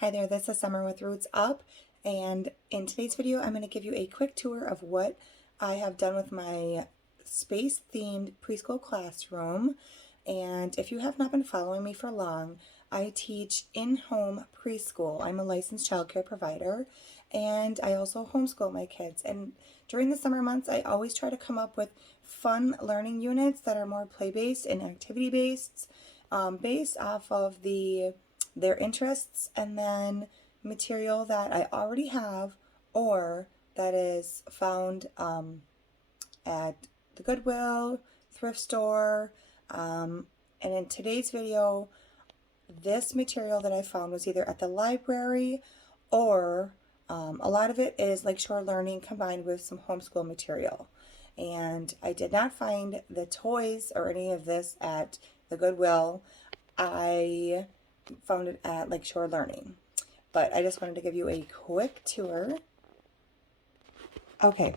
Hi there, this is Summer with Roots Up, and in today's video I'm going to give you a quick tour of what I have done with my space-themed preschool classroom. And if you have not been following me for long, I teach in-home preschool. I'm a licensed childcare provider, and I also homeschool my kids. And during the summer months, I always try to come up with fun learning units that are more play-based and activity-based, based off of their interests, and then material that I already have or that is found at the Goodwill, thrift store. And in today's video, this material that I found was either at the library or a lot of it is Lakeshore Learning combined with some homeschool material. And I did not find the toys or any of this at the Goodwill. I found it at Lakeshore Learning. But I just wanted to give you a quick tour. Okay,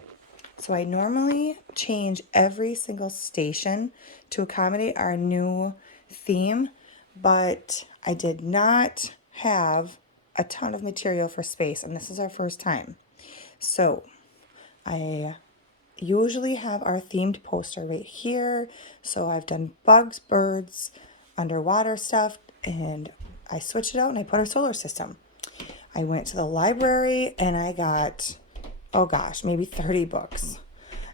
so I normally change every single station to accommodate our new theme, but I did not have a ton of material for space, and this is our first time. So I usually have our themed poster right here. So I've done bugs, birds, underwater stuff, and I switched it out and I put our solar system. I went to the library and I got, oh gosh, maybe 30 books.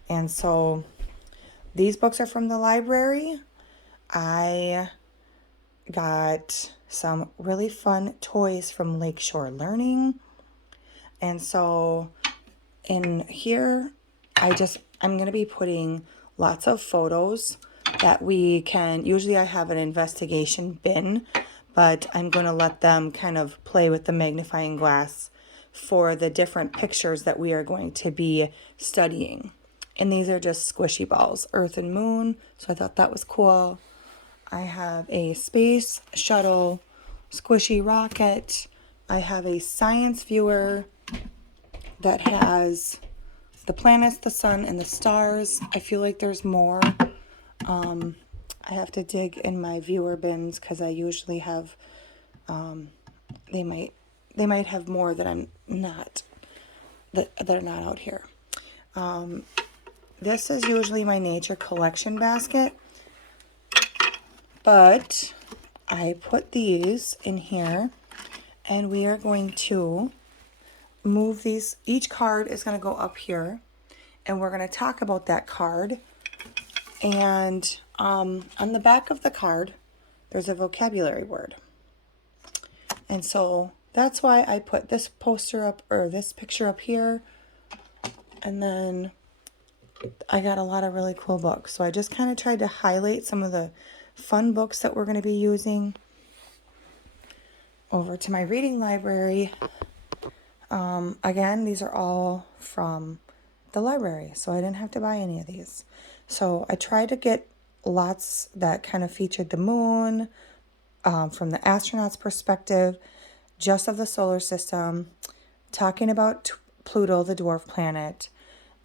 And so these books are from the library. I got some really fun toys from Lakeshore Learning. And so in here, I'm going to be putting lots of photos that we can, usually I have an investigation bin, but I'm going to let them kind of play with the magnifying glass for the different pictures that we are going to be studying. And these are just squishy balls, Earth and Moon, so I thought that was cool. I have a space shuttle, squishy rocket. I have a science viewer that has the planets, the sun, and the stars. I feel like there's more. I have to dig in my viewer bins because I usually have, they might have more that I'm not, that are not out here. This is usually my nature collection basket, but I put these in here, and we are going to move these. Each card is going to go up here, and we're going to talk about that card. And on the back of the card, there's a vocabulary word. And so that's why I put this poster up, or this picture up here. And then I got a lot of really cool books. So I just kind of tried to highlight some of the fun books that we're going to be using. Over to my reading library. Again, these are all from the library, so I didn't have to buy any of these. So I tried to get lots that kind of featured the moon, from the astronaut's perspective, just of the solar system, talking about Pluto, the dwarf planet.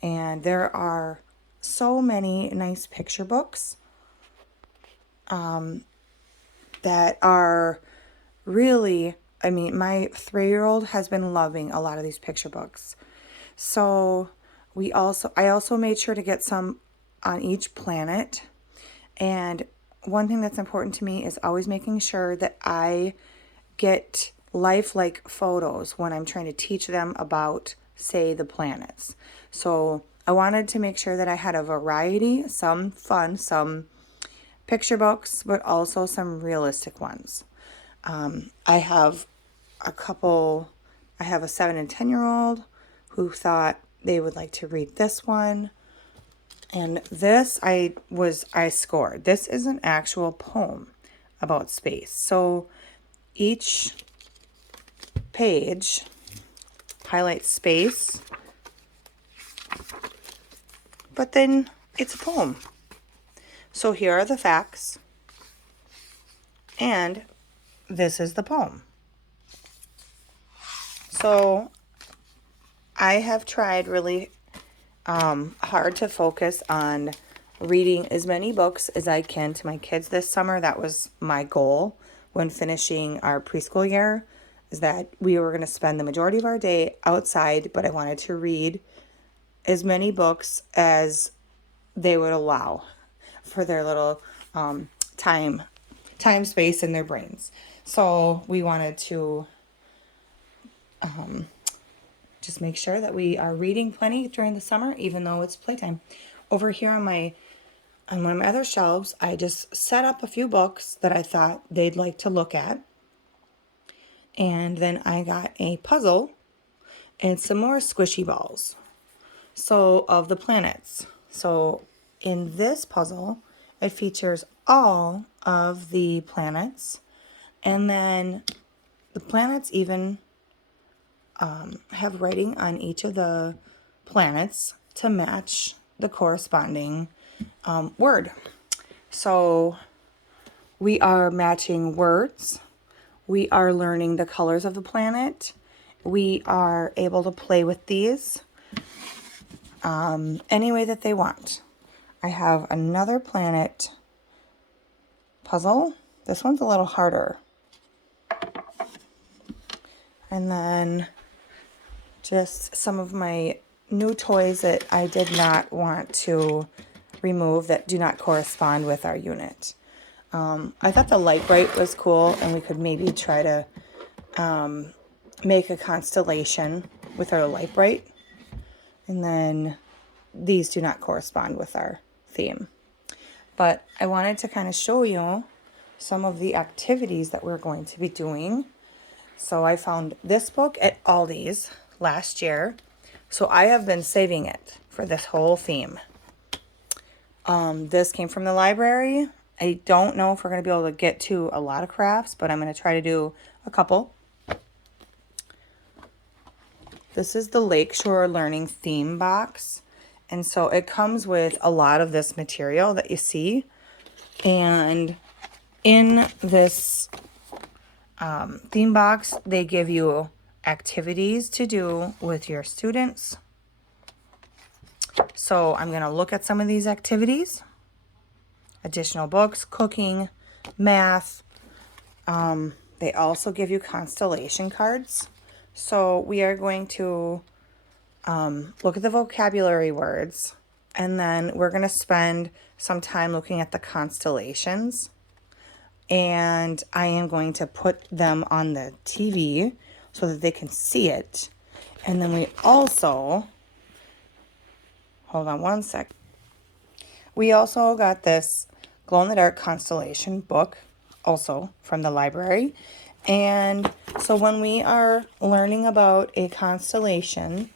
And there are so many nice picture books that are really, I mean, my 3-year-old has been loving a lot of these picture books. So I also made sure to get some on each planet. And one thing that's important to me is always making sure that I get lifelike photos when I'm trying to teach them about, say, the planets. So I wanted to make sure that I had a variety, some fun, some picture books, but also some realistic ones. I have a 7 and 10-year-old who thought they would like to read this one. And this I scored. This is an actual poem about space. So each page highlights space, but then it's a poem. So here are the facts, and this is the poem. So I have tried really hard to focus on reading as many books as I can to my kids this summer. That was my goal when finishing our preschool year. is that we were going to spend the majority of our day outside, but I wanted to read as many books as they would allow for their little time space in their brains. So we wanted to just make sure that we are reading plenty during the summer, even though it's playtime. Over here on one of my other shelves, I just set up a few books that I thought they'd like to look at. And then I got a puzzle and some more squishy balls. So, of the planets. So, in this puzzle, it features all of the planets. And then the planets even have writing on each of the planets to match the corresponding word. So we are matching words. We are learning the colors of the planet. We are able to play with these any way that they want. I have another planet puzzle. This one's a little harder. And then just some of my new toys that I did not want to remove that do not correspond with our unit. I thought the light bright was cool, and we could maybe try to make a constellation with our light bright. And then these do not correspond with our theme. But I wanted to kind of show you some of the activities that we're going to be doing. So I found this book at Aldi's last year. So I have been saving it for this whole theme. This came from the library. I don't know if we're going to be able to get to a lot of crafts, but I'm going to try to do a couple. This is the Lakeshore Learning theme box. And so it comes with a lot of this material that you see. And in this theme box, they give you activities to do with your students. So I'm going to look at some of these activities. Additional books, cooking, math. They also give you constellation cards. So we are going to look at the vocabulary words, and then we're going to spend some time looking at the constellations. And I am going to put them on the TV so that they can see it. And then we also, hold on one sec. We also got this glow-in-the-dark constellation book, also from the library. And so when we are learning about a constellation,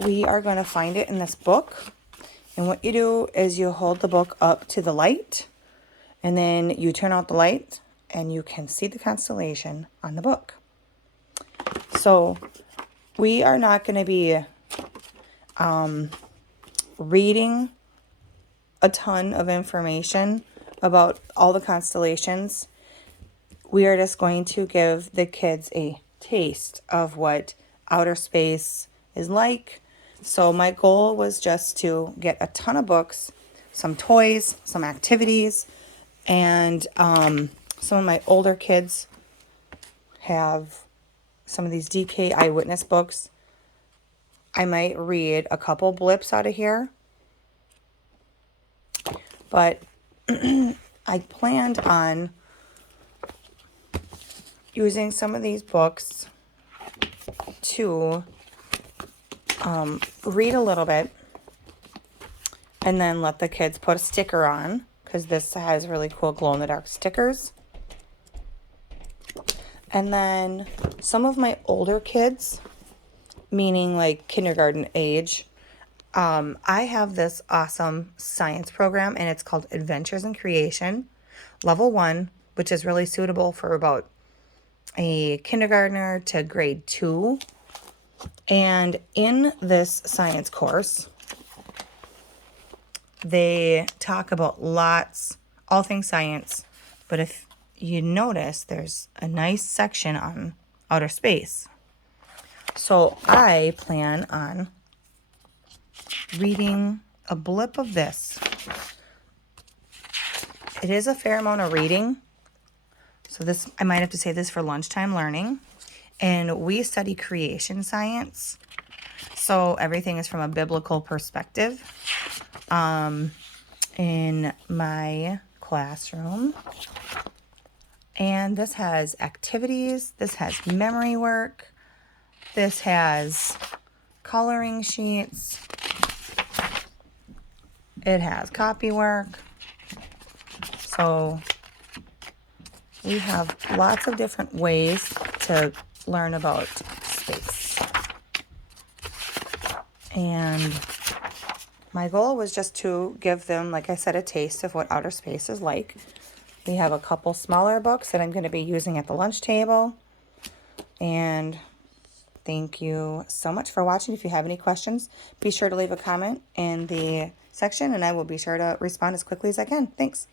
we are going to find it in this book. And what you do is you hold the book up to the light, and then you turn out the light, and you can see the constellation on the book. So we are not going to be reading a ton of information about all the constellations. We are just going to give the kids a taste of what outer space is like. So my goal was just to get a ton of books, some toys, some activities, and some of my older kids have some of these DK Eyewitness books. I might read a couple blips out of here, but I planned on using some of these books to read a little bit and then let the kids put a sticker on, because this has really cool glow-in-the-dark stickers. And then some of my older kids, meaning like kindergarten age, I have this awesome science program, and it's called Adventures in Creation, Level 1, which is really suitable for about a kindergartner to grade 2. And in this science course, they talk about all things science. But if you notice, there's a nice section on outer space. So I plan on reading a blip of this. It is a fair amount of reading. So this, I might have to save this for lunchtime learning. And we study creation science. So everything is from a biblical perspective. In my classroom. And this has activities. This has memory work. This has coloring sheets. It has copy work. So we have lots of different ways to learn about space. And my goal was just to give them, like I said, a taste of what outer space is like. We have a couple smaller books that I'm going to be using at the lunch table. And thank you so much for watching. If you have any questions, be sure to leave a comment in the section and I will be sure to respond as quickly as I can. Thanks.